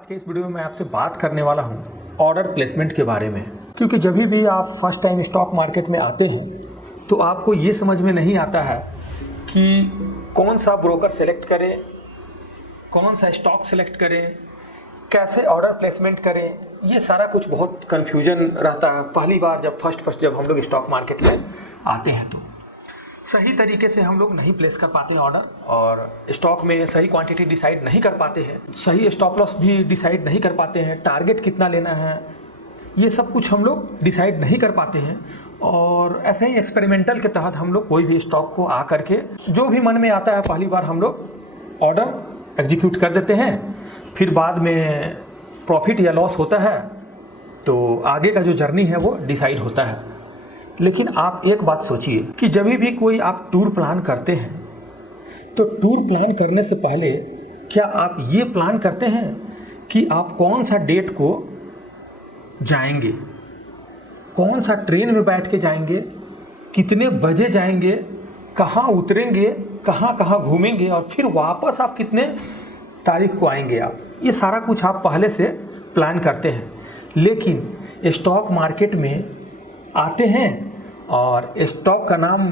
आज के इस वीडियो में मैं आपसे बात करने वाला हूं ऑर्डर प्लेसमेंट के बारे में। क्योंकि जब भी आप फर्स्ट टाइम स्टॉक मार्केट में आते हैं तो आपको ये समझ में नहीं आता है कि कौन सा ब्रोकर सेलेक्ट करें, कौन सा स्टॉक सेलेक्ट करें, कैसे ऑर्डर प्लेसमेंट करें। ये सारा कुछ बहुत कन्फ्यूजन रहता है पहली बार जब हम लोग स्टॉक मार्केट में आते हैं। तो सही तरीके से हम लोग नहीं प्लेस कर पाते हैं ऑर्डर, और स्टॉक में सही क्वांटिटी डिसाइड नहीं कर पाते हैं, सही स्टॉप लॉस भी डिसाइड नहीं कर पाते हैं, टारगेट कितना लेना है ये सब कुछ हम लोग डिसाइड नहीं कर पाते हैं। और ऐसे ही एक्सपेरिमेंटल के तहत हम लोग कोई भी स्टॉक को आ करके जो भी मन में आता है पहली बार हम लोग ऑर्डर एग्जीक्यूट कर देते हैं। फिर बाद में प्रॉफिट या लॉस होता है तो आगे का जो जर्नी है वो डिसाइड होता है। लेकिन आप एक बात सोचिए कि जब भी कोई आप टूर प्लान करते हैं तो टूर प्लान करने से पहले क्या आप ये प्लान करते हैं कि आप कौन सा डेट को जाएंगे, कौन सा ट्रेन में बैठ के जाएंगे, कितने बजे जाएंगे, कहाँ उतरेंगे, कहाँ कहाँ घूमेंगे और फिर वापस आप कितने तारीख को आएंगे। आप ये सारा कुछ आप पहले से प्लान करते हैं। लेकिन स्टॉक मार्केट में आते हैं और स्टॉक का नाम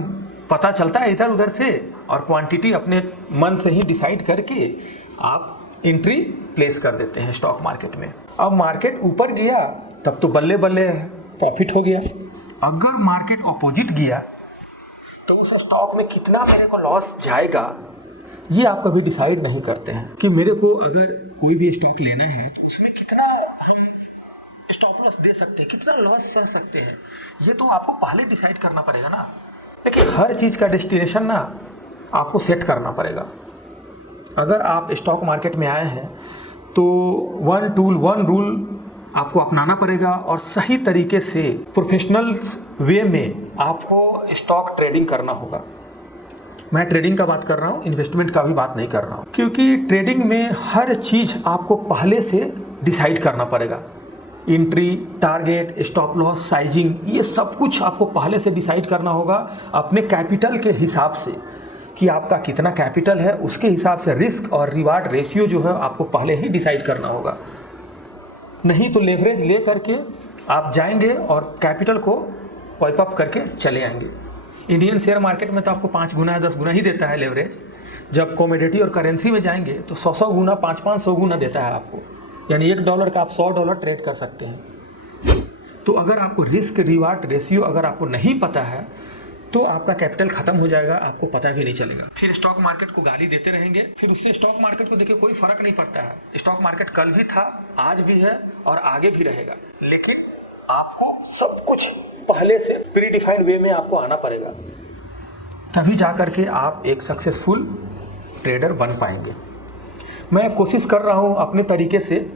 पता चलता है इधर उधर से, और क्वांटिटी अपने मन से ही डिसाइड करके आप एंट्री प्लेस कर देते हैं स्टॉक मार्केट में। अब मार्केट ऊपर गया तब तो बल्ले बल्ले प्रॉफिट हो गया। अगर मार्केट अपोजिट गया तो उस स्टॉक में कितना मेरे को लॉस जाएगा ये आप कभी डिसाइड नहीं करते हैं कि मेरे को अगर कोई भी स्टॉक लेना है तो उसमें कितना हम स्टॉप लॉस दे सकते हैं, कितना लॉस सह सकते हैं, ये तो आपको पहले डिसाइड करना पड़ेगा ना। लेकिन हर चीज़ का डेस्टिनेशन ना आपको सेट करना पड़ेगा। अगर आप स्टॉक मार्केट में आए हैं तो वन टूल वन रूल आपको अपनाना पड़ेगा और सही तरीके से प्रोफेशनल वे में आपको स्टॉक ट्रेडिंग करना होगा। मैं ट्रेडिंग का बात कर रहा हूँ, इन्वेस्टमेंट का भी बात नहीं कर रहा हूँ, क्योंकि ट्रेडिंग में हर चीज़ आपको पहले से डिसाइड करना पड़ेगा। Entry, target, stop loss, sizing, ये सब कुछ आपको पहले से डिसाइड करना होगा अपने कैपिटल के हिसाब से कि आपका कितना कैपिटल है, उसके हिसाब से रिस्क और रिवार्ड रेशियो जो है आपको पहले ही डिसाइड करना होगा। नहीं तो लेवरेज ले करके आप जाएंगे और कैपिटल को वाइप अप करके चले आएंगे। इंडियन शेयर मार्केट में तो आपको 5 गुना 10 गुना ही देता है लेवरेज। जब कॉमोडिटी और करेंसी में जाएंगे तो 100 गुना 500 गुना देता है आपको, यानी $1 का आप $100 ट्रेड कर सकते हैं। तो अगर आपको रिस्क रिवार्ड रेशियो अगर आपको नहीं पता है तो आपका कैपिटल खत्म हो जाएगा, आपको पता भी नहीं चलेगा। फिर स्टॉक मार्केट को गाली देते रहेंगे, फिर उससे स्टॉक मार्केट को देखिए कोई फर्क नहीं पड़ता है। स्टॉक मार्केट कल भी था, आज भी है और आगे भी रहेगा। लेकिन आपको सब कुछ पहले से प्री डिफाइंड वे में आपको आना पड़ेगा, तभी जा करके आप एक सक्सेसफुल ट्रेडर बन पाएंगे। मैं कोशिश कर रहा हूँ अपने तरीके से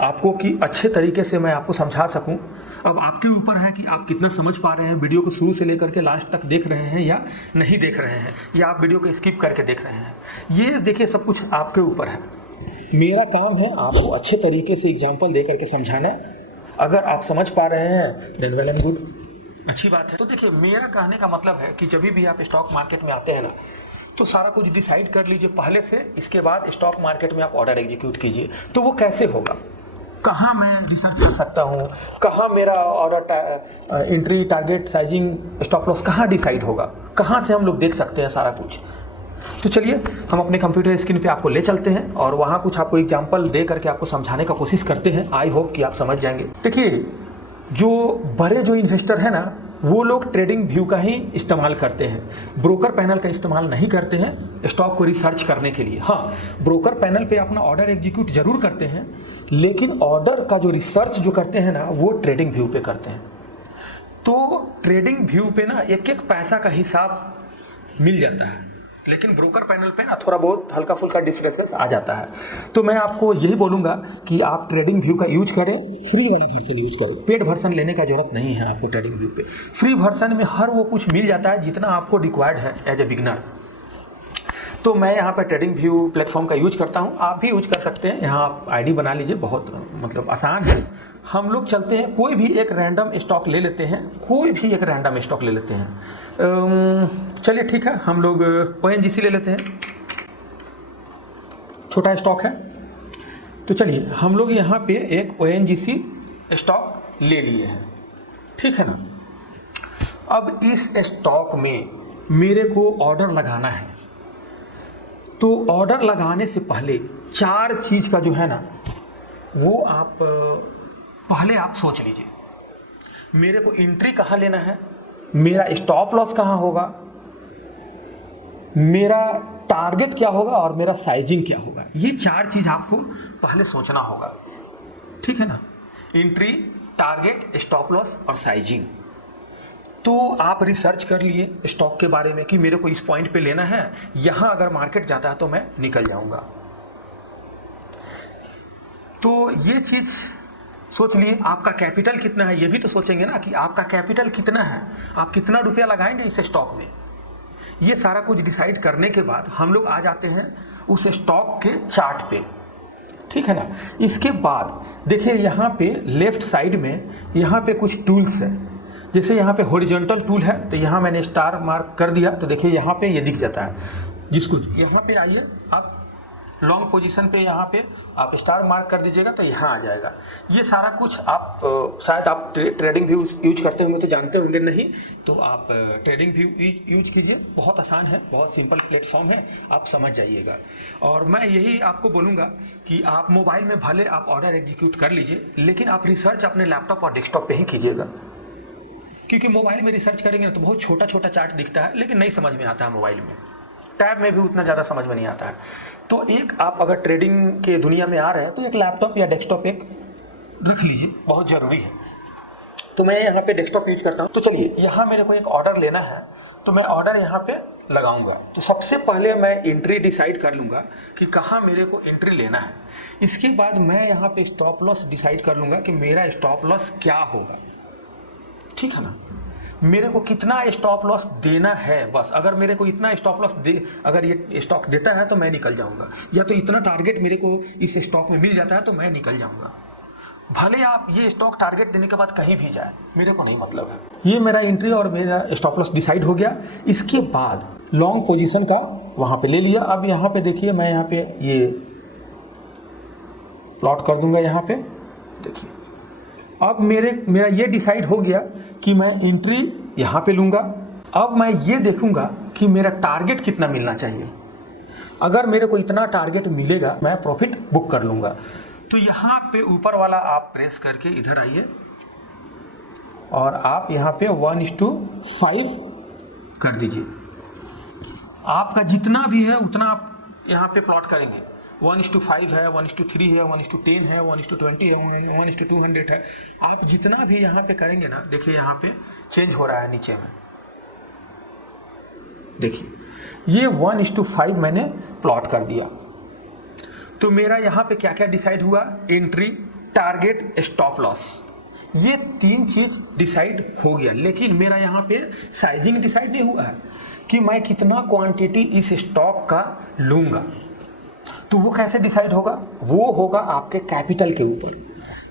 आपको कि अच्छे तरीके से मैं आपको समझा सकूं। अब आपके ऊपर है कि आप कितना समझ पा रहे हैं, वीडियो को शुरू से लेकर के लास्ट तक देख रहे हैं या नहीं देख रहे हैं, या आप वीडियो को स्किप करके देख रहे हैं। ये देखिए सब कुछ आपके ऊपर है। मेरा काम है आपको अच्छे तरीके से एग्जाम्पल दे करके समझाना। अगर आप समझ पा रहे हैं देन वेल एंड गुड, अच्छी बात है। तो देखिए मेरा कहने का मतलब है कि जब भी आप स्टॉक मार्केट में आते हैं ना तो सारा कुछ डिसाइड कर लीजिए पहले से, इसके बाद स्टॉक मार्केट में आप ऑर्डर एग्जीक्यूट कीजिए। तो वो कैसे होगा, कहाँ मैं रिसर्च कर सकता हूँ, कहाँ मेरा order entry, target, sizing, stop loss कहाँ डिसाइड होगा, कहाँ से हम लोग देख सकते हैं सारा कुछ। तो चलिए हम अपने कंप्यूटर स्क्रीन पे आपको ले चलते हैं और वहाँ कुछ आपको एग्जाम्पल दे करके आपको समझाने का कोशिश करते हैं। आई होप कि आप समझ जाएंगे। देखिए जो बड़े जो इन्वेस्टर है ना वो लोग ट्रेडिंग व्यू का ही इस्तेमाल करते हैं, ब्रोकर पैनल का इस्तेमाल नहीं करते हैं स्टॉक को रिसर्च करने के लिए। हाँ, ब्रोकर पैनल पे अपना ऑर्डर एग्जीक्यूट जरूर करते हैं, लेकिन ऑर्डर का जो रिसर्च जो करते हैं ना वो ट्रेडिंग व्यू पे करते हैं। तो ट्रेडिंग व्यू पे ना एक एक पैसा का हिसाब मिल जाता है, लेकिन ब्रोकर पैनल पे ना थोड़ा बहुत हल्का फुल्का डिफरेंसेस आ जाता है। तो मैं आपको यही बोलूँगा कि आप ट्रेडिंग व्यू का यूज करें, फ्री वाला वर्जन यूज करें। पेड वर्जन लेने का जरूरत नहीं है आपको ट्रेडिंग व्यू पे। फ्री वर्जन में हर वो कुछ मिल जाता है जितना आपको रिक्वायर्ड है एज ए बिगनर। तो मैं यहाँ पर ट्रेडिंग व्यू प्लेटफॉर्म का यूज करता हूँ, आप भी यूज कर सकते हैं। यहाँ आप आईडी बना लीजिए, बहुत मतलब आसान है। हम लोग चलते हैं, कोई भी एक रैंडम स्टॉक ले लेते हैं, कोई भी एक रैंडम स्टॉक ले लेते हैं। चलिए ठीक है, हम लोग ONGC ले लेते हैं, छोटा स्टॉक है। तो चलिए हम लोग यहाँ पे एक ONGC स्टॉक ले लिए हैं, ठीक है ना। अब इस स्टॉक में मेरे को ऑर्डर लगाना है, तो ऑर्डर लगाने से पहले 4 चीज़ का जो है ना वो आप पहले आप सोच लीजिए। मेरे को एंट्री कहाँ लेना है, मेरा स्टॉप लॉस कहाँ होगा, मेरा टारगेट क्या होगा और मेरा साइजिंग क्या होगा। ये 4 चीज़ आपको पहले सोचना होगा, ठीक है ना। एंट्री, टारगेट, स्टॉप लॉस और साइजिंग। तो आप रिसर्च कर लिए स्टॉक के बारे में कि मेरे को इस पॉइंट पे लेना है, यहाँ अगर मार्केट जाता है तो मैं निकल जाऊंगा। तो ये चीज़ सोच लिए। आपका कैपिटल कितना है ये भी तो सोचेंगे ना, कि आपका कैपिटल कितना है, आप कितना रुपया लगाएंगे इस स्टॉक में। ये सारा कुछ डिसाइड करने के बाद हम लोग आ जाते हैं उस स्टॉक के चार्ट पे, ठीक है ना। इसके बाद देखिए यहाँ पे लेफ्ट साइड में यहाँ पे कुछ टूल्स है। जैसे यहाँ पे हॉरिजॉन्टल टूल है, तो यहाँ मैंने स्टार मार्क कर दिया, तो देखिए यहाँ पे ये दिख जाता है। जिसको यहाँ पे आइए आप लॉन्ग पोजीशन पे, यहाँ पे आप स्टार मार्क कर दीजिएगा तो यहाँ आ जाएगा। ये सारा कुछ आप शायद आप ट्रेडिंग व्यू यूज करते होंगे तो जानते होंगे, नहीं तो आप ट्रेडिंग व्यू यूज कीजिए। बहुत आसान है, बहुत सिंपल प्लेटफॉर्म है, आप समझ जाइएगा। और मैं यही आपको बोलूँगा कि आप मोबाइल में भले आप ऑर्डर एग्जीक्यूट कर लीजिए, लेकिन आप रिसर्च अपने लैपटॉप और डेस्कटॉप पर ही कीजिएगा। क्योंकि मोबाइल में रिसर्च करेंगे ना तो बहुत छोटा छोटा चार्ट दिखता है, लेकिन नहीं समझ में आता है मोबाइल में, टैब में भी उतना ज़्यादा समझ में नहीं आता है। तो एक आप अगर ट्रेडिंग के दुनिया में आ रहे हैं तो एक लैपटॉप या डेस्कटॉप एक रख लीजिए, बहुत ज़रूरी है। तो मैं यहाँ पे डेस्कटॉप यूज करता हूँ। तो चलिए यहाँ मेरे को एक ऑर्डर लेना है, तो मैं ऑर्डर यहाँ पे लगाऊंगा। तो सबसे पहले मैं एंट्री डिसाइड कर लूँगा कि कहाँ मेरे को एंट्री लेना है। इसके बाद मैं यहाँ पे स्टॉप लॉस डिसाइड कर लूँगा कि मेरा स्टॉप लॉस क्या होगा, ठीक है ना। मेरे को कितना स्टॉप लॉस देना है, बस अगर मेरे को इतना स्टॉप लॉस दे, अगर ये स्टॉक देता है तो मैं निकल जाऊंगा, या तो इतना टारगेट मेरे को इस स्टॉक में मिल जाता है तो मैं निकल जाऊंगा। भले आप ये स्टॉक टारगेट देने के बाद कहीं भी जाए, मेरे को नहीं मतलब है। ये मेरा एंट्री और मेरा स्टॉप लॉस डिसाइड हो गया। इसके बाद लॉन्ग पोजीशन का वहाँ पे ले लिया। अब यहाँ पे देखिए मैं यहाँ पे ये प्लॉट कर दूंगा। यहाँ पे देखिए अब मेरा ये डिसाइड हो गया कि मैं एंट्री यहाँ पे लूँगा। अब मैं ये देखूँगा कि मेरा टारगेट कितना मिलना चाहिए। अगर मेरे को इतना टारगेट मिलेगा मैं प्रॉफिट बुक कर लूँगा। तो यहाँ पे ऊपर वाला आप प्रेस करके इधर आइए और आप यहाँ पे 1:5 कर दीजिए। आपका जितना भी है उतना आप यहाँ पे प्लॉट करेंगे। 1:5 है, 1:3 है, 1:10 है, 1:20 है, 1:200 है। आप जितना भी यहाँ पे करेंगे ना, देखिए यहाँ पे चेंज हो रहा है नीचे में, देखिए ये 1:5 मैंने प्लॉट कर दिया। तो मेरा यहाँ पे क्या क्या डिसाइड हुआ, एंट्री, टारगेट, स्टॉप लॉस, ये 3 चीज डिसाइड हो गया। लेकिन मेरा यहाँ पे साइजिंग डिसाइड नहीं हुआ है कि मैं कितना क्वांटिटी इस स्टॉक का लूँगा। तो वो कैसे डिसाइड होगा, वो होगा आपके कैपिटल के ऊपर।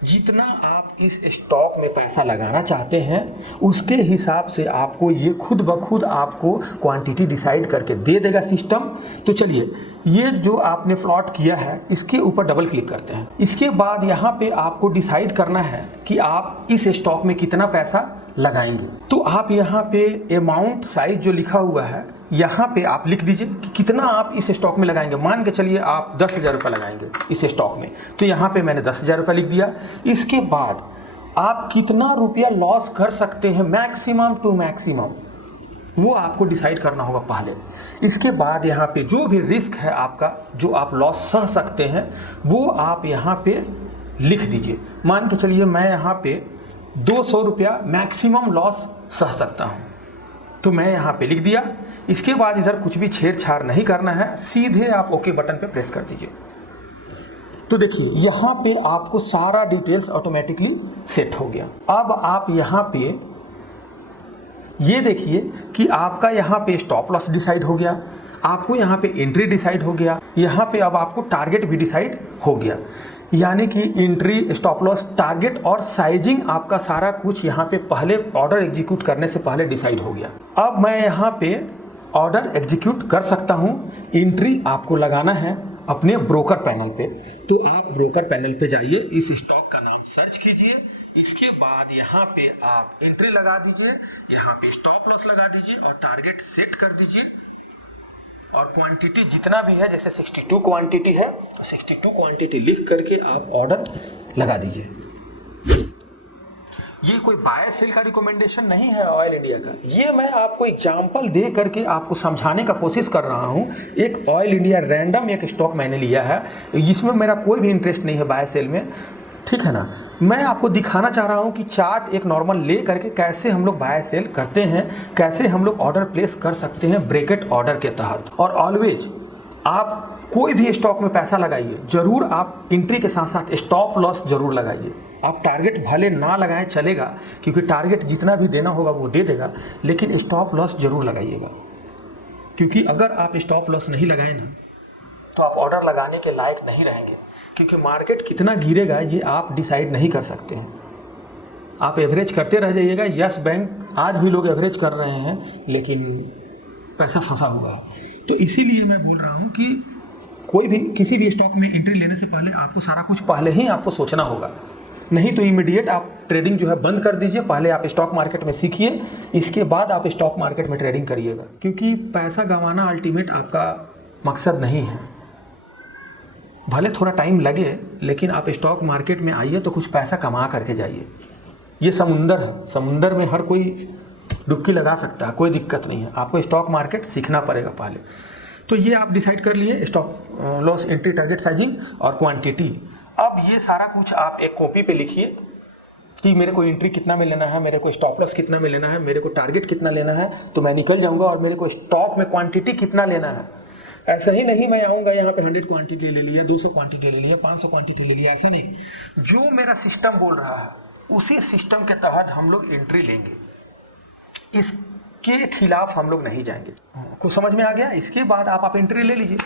जितना आप इस स्टॉक में पैसा लगाना चाहते हैं उसके हिसाब से आपको ये खुद ब खुद आपको क्वांटिटी डिसाइड करके दे देगा सिस्टम। तो चलिए ये जो आपने प्लॉट किया है इसके ऊपर डबल क्लिक करते हैं। इसके बाद यहाँ पे आपको डिसाइड करना है कि आप इस स्टॉक में कितना पैसा लगाएंगे। तो आप यहाँ पे अमाउंट साइज जो लिखा हुआ है यहाँ पे आप लिख दीजिए कि कितना आप इस स्टॉक में लगाएंगे। मान के चलिए आप 10,000 रुपये लगाएंगे इस स्टॉक में, तो यहाँ पे मैंने 10,000 रुपये लिख दिया। इसके बाद आप कितना रुपया लॉस कर सकते हैं मैक्सिमम टू मैक्सिमम, वो आपको डिसाइड करना होगा पहले। इसके बाद यहाँ पे जो भी रिस्क है आपका, जो आप लॉस सह सकते हैं, वो आप यहाँ पे लिख दीजिए। मान के चलिए मैं यहाँ पे 200 रुपया मैक्सिमम लॉस सह सकता हूँ, तो मैं यहाँ पे लिख दिया। इसके बाद इधर कुछ भी छेड़छाड़ नहीं करना है, सीधे आप ओके बटन पे प्रेस कर दीजिए। तो देखिए यहाँ पे आपको सारा डिटेल्स ऑटोमेटिकली सेट हो गया। अब आप यहाँ पे ये देखिए कि आपका यहाँ पे स्टॉप लॉस डिसाइड हो गया, आपको यहाँ पे एंट्री डिसाइड हो गया, यहाँ पे अब आपको टारगेट भी डिसाइड हो गया। यानी कि एंट्री, स्टॉप लॉस, टारगेट और साइजिंग आपका सारा कुछ यहाँ पे पहले ऑर्डर एग्जीक्यूट करने से पहले डिसाइड हो गया। अब मैं यहाँ पे ऑर्डर एग्जीक्यूट कर सकता हूँ। एंट्री आपको लगाना है अपने ब्रोकर पैनल पे। तो आप ब्रोकर पैनल पे जाइए, इस स्टॉक का नाम सर्च कीजिए, इसके बाद यहाँ पे आप एंट्री लगा दीजिए, यहाँ पे स्टॉप लॉस लगा दीजिए और टारगेट सेट कर दीजिए। और क्वांटिटी जितना भी है, जैसे 62 क्वांटिटी है तो 62 क्वांटिटी लिख करके आप ऑर्डर लगा दीजिए। ये कोई बाय सेल का रिकमेंडेशन नहीं है ऑयल इंडिया का, ये मैं आपको एग्जांपल दे करके आपको समझाने का कोशिश कर रहा हूँ। एक ऑयल इंडिया रैंडम एक स्टॉक मैंने लिया है, जिसमें मेरा कोई भी इंटरेस्ट नहीं है बाय सेल में, ठीक है ना। मैं आपको दिखाना चाह रहा हूँ कि चार्ट एक नॉर्मल ले करके कैसे हम लोग बाय सेल करते हैं, कैसे हम लोग ऑर्डर प्लेस कर सकते हैं ब्रैकेट ऑर्डर के तहत। और ऑलवेज आप कोई भी स्टॉक में पैसा लगाइए, जरूर आप एंट्री के साथ साथ स्टॉप लॉस जरूर लगाइए। आप टारगेट भले ना लगाएं चलेगा, क्योंकि टारगेट जितना भी देना होगा वो दे देगा, लेकिन स्टॉप लॉस जरूर लगाइएगा। क्योंकि अगर आप स्टॉप लॉस नहीं लगाएं ना, तो आप ऑर्डर लगाने के लायक नहीं रहेंगे, क्योंकि मार्केट कितना गिरेगा ये आप डिसाइड नहीं कर सकते हैं। आप एवरेज करते रह जाइएगा। यस बैंक आज भी लोग एवरेज कर रहे हैं, लेकिन पैसा फंसा हुआ है। तो इसीलिए मैं बोल रहा हूँ कि कोई भी किसी भी स्टॉक में एंट्री लेने से पहले आपको सारा कुछ पहले ही आपको सोचना होगा, नहीं तो इमीडिएट आप ट्रेडिंग जो है बंद कर दीजिए। पहले आप स्टॉक मार्केट में सीखिए, इसके बाद आप स्टॉक मार्केट में ट्रेडिंग करिएगा, क्योंकि पैसा गंवाना अल्टीमेट आपका मकसद नहीं है। भले थोड़ा टाइम लगे, लेकिन आप स्टॉक मार्केट में आइए तो कुछ पैसा कमा करके जाइए। ये समुंदर है, समुंदर में हर कोई डुबकी लगा सकता है, कोई दिक्कत नहीं है। आपको स्टॉक मार्केट सीखना पड़ेगा पहले। तो ये आप डिसाइड कर लिए, stop loss, entry, target sizing और क्वांटिटी। अब ये सारा कुछ आप एक कॉपी पे लिखिए कि मेरे को एंट्री कितना में लेना है, मेरे को स्टॉप लॉस कितना में लेना है, मेरे को टारगेट कितना लेना है, तो मैं निकल जाऊंगा। और मेरे को स्टॉक में क्वांटिटी कितना लेना है। ऐसा ही नहीं मैं आऊँगा यहाँ पे 100 क्वांटिटी ले लिया, 200 क्वांटिटी ले लिया, 500 क्वांटिटी ले लिया, ऐसा नहीं। जो मेरा सिस्टम बोल रहा है उसी सिस्टम के तहत हम लोग एंट्री लेंगे, इसके खिलाफ हम लोग नहीं जाएंगे। कुछ समझ में आ गया? इसके बाद आप एंट्री ले लीजिए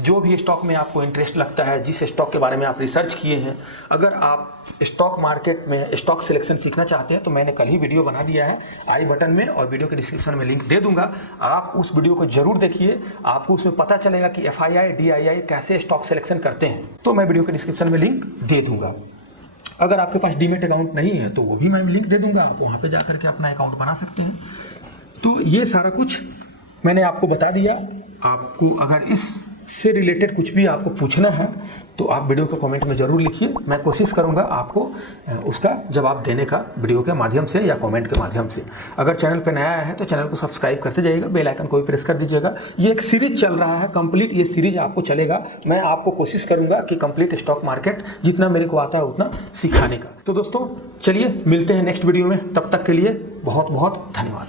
जो भी स्टॉक में आपको इंटरेस्ट लगता है, जिस स्टॉक के बारे में आप रिसर्च किए हैं। अगर आप स्टॉक मार्केट में स्टॉक सिलेक्शन सीखना चाहते हैं तो मैंने कल ही वीडियो बना दिया है, आई बटन में और वीडियो के डिस्क्रिप्शन में लिंक दे दूंगा। आप उस वीडियो को जरूर देखिए, आपको उसमें पता चलेगा कि FII DII कैसे स्टॉक सिलेक्शन करते हैं। तो मैं वीडियो के डिस्क्रिप्शन में लिंक दे दूंगा। अगर आपके पास डीमेट अकाउंट नहीं है तो वो भी मैं लिंक दे दूंगा, आप वहाँ पर जा करके अपना अकाउंट बना सकते हैं। तो ये सारा कुछ मैंने आपको बता दिया। आपको अगर इस से रिलेटेड कुछ भी आपको पूछना है तो आप वीडियो के कमेंट में ज़रूर लिखिए, मैं कोशिश करूंगा आपको उसका जवाब देने का वीडियो के माध्यम से या कमेंट के माध्यम से। अगर चैनल पे नया आया है तो चैनल को सब्सक्राइब करते जाइएगा, बेल आइकन को भी प्रेस कर दीजिएगा। ये एक सीरीज चल रहा है कंप्लीट, ये सीरीज आपको चलेगा। मैं आपको कोशिश करूँगा कि कंप्लीट स्टॉक मार्केट जितना मेरे को आता है उतना सिखाने का। तो दोस्तों चलिए मिलते हैं नेक्स्ट वीडियो में, तब तक के लिए बहुत बहुत धन्यवाद।